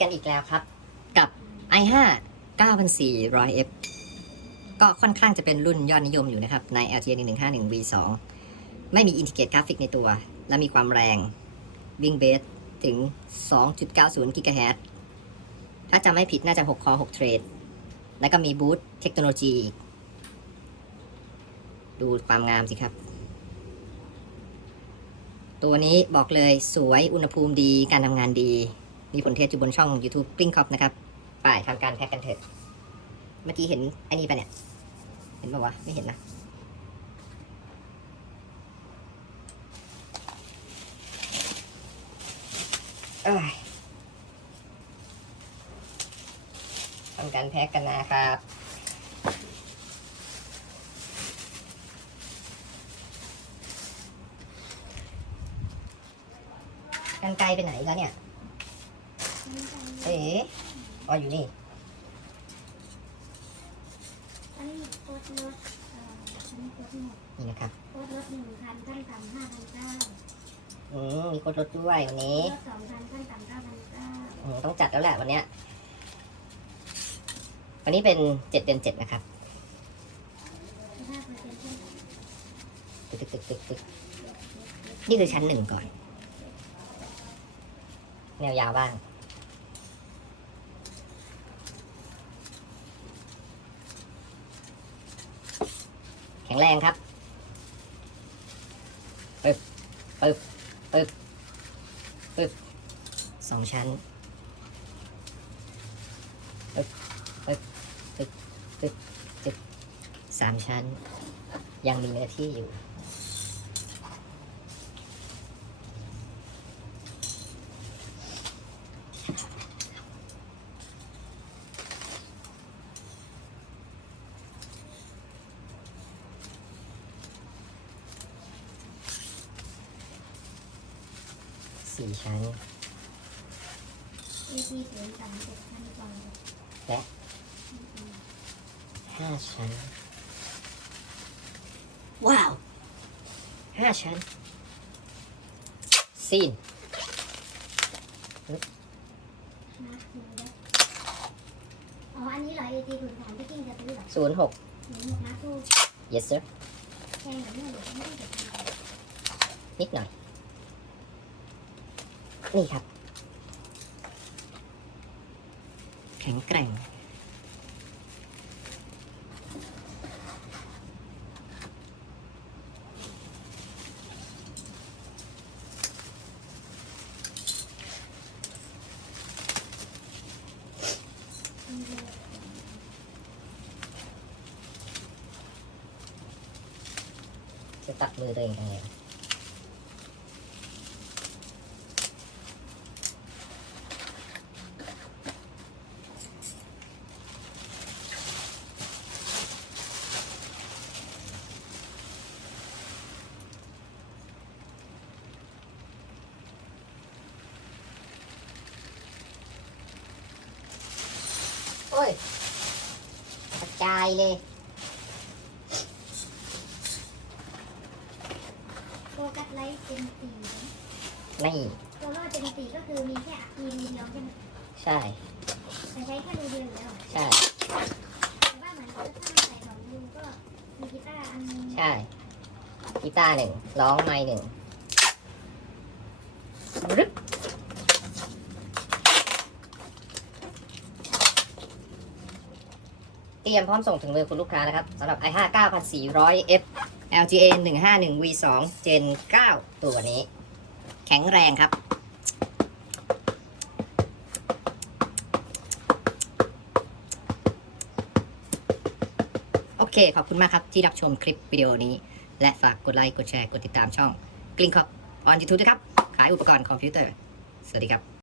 กันอีกแล้วครับ กับ i5 9400F ก็ค่อนข้างจะเป็นรุ่นยอดนิยมอยู่นะครับ ใน LTE 151 V2 ไม่มีอินทิเกรตกราฟิกในตัว และมีความแรง วิ่งเบสถึง 2.90 GHz ถ้าจำไม่ผิดน่าจะ 6 คอ 6 เทรด แล้วก็มีบูตเทคโนโลยีอีก ดูความงามสิครับ ตัวนี้บอกเลยสวยอุณหภูมิดีการทำงานดี มีผลเทสอยู่บนช่อง YouTube กลิ้งคอปนะครับ ไปทำการแพ็กกันเถอะ เมื่อกี้เห็นไอ้นี่ปะเนี่ย เห็นปะวะ ไม่เห็นนะ เอ้ยทำการแพ็กกันนะครับกันไกลไปไหนแล้วเนี่ย เอ๋อ๋ออยู่นี่นี่นะครับโคตรลดหนึ่งพันขั้นต่ำห้าพันเก้าอืมมีโค้ดลดด้วยวันนี้ลดสองพันขั้นต่ำเก้าพันเก้าอืมต้องจัดแล้วแหละวันเนี้ยวันนี้เป็นเจ็ดเดือนเจ็ดนะครับตึกตึกตึกตึกตึกนี่คือชั้นหนึ่งก่อน แนวยาวบ้าง งแรงครับปึ๊บปึ๊บปึ๊บปึ๊บสองชั้นปึ๊บปึ๊บปึ๊บปึ๊บปึ๊บสามชั้น ยังมีเนื้อที่อยู่ สี่ชั้นเอซีศูนย์สามเจ็ดพันกว่าห้าชั้น ว้าวห้าชั้นซีนนะหนึ่งเด็กอ๋อ อันนี้เหรอเอซีศูนย์สามที่กิ้งจะซื้อเหรอศูนย์หก หนึ่งหกนะสู้ yes sir แพงแบบนี้หรือไม่ได้เด็กนิดหน่อย นี่ครับ แข็งแกร่ง จะตัดมือตัวเองยังไง อ้ยกระจายเลยโฟกัสไลท์เป็นสีนี่ตัวรอดเป็นสีก็คือมีแค่มีรูเดียวใช่ไหมใช่แต่ใช้แค่รูเดียวอยู่แล้วใช่แต่ว่าเหมือนเขาถ้าใส่สองรูก็มีกีตาร์อันนึงใช่กีตาร์หนึ่งร้องไม้หนึ่งรึบ เตรียมพร้อมส่งถึงมือคุณลูกค้านะครับสำหรับ i5 9400F LGA 151 V2 Gen 9 ตัวนี้ แข็งแรงครับ โอเค ขอบคุณมากครับที่รับชมคลิปวิดีโอนี้ และฝากกดไลค์ กดแชร์ กดติดตามช่อง กลิ้งคอปออนยูทูบด้วยครับ ขายอุปกรณ์คอมพิวเตอร์ สวัสดีครับ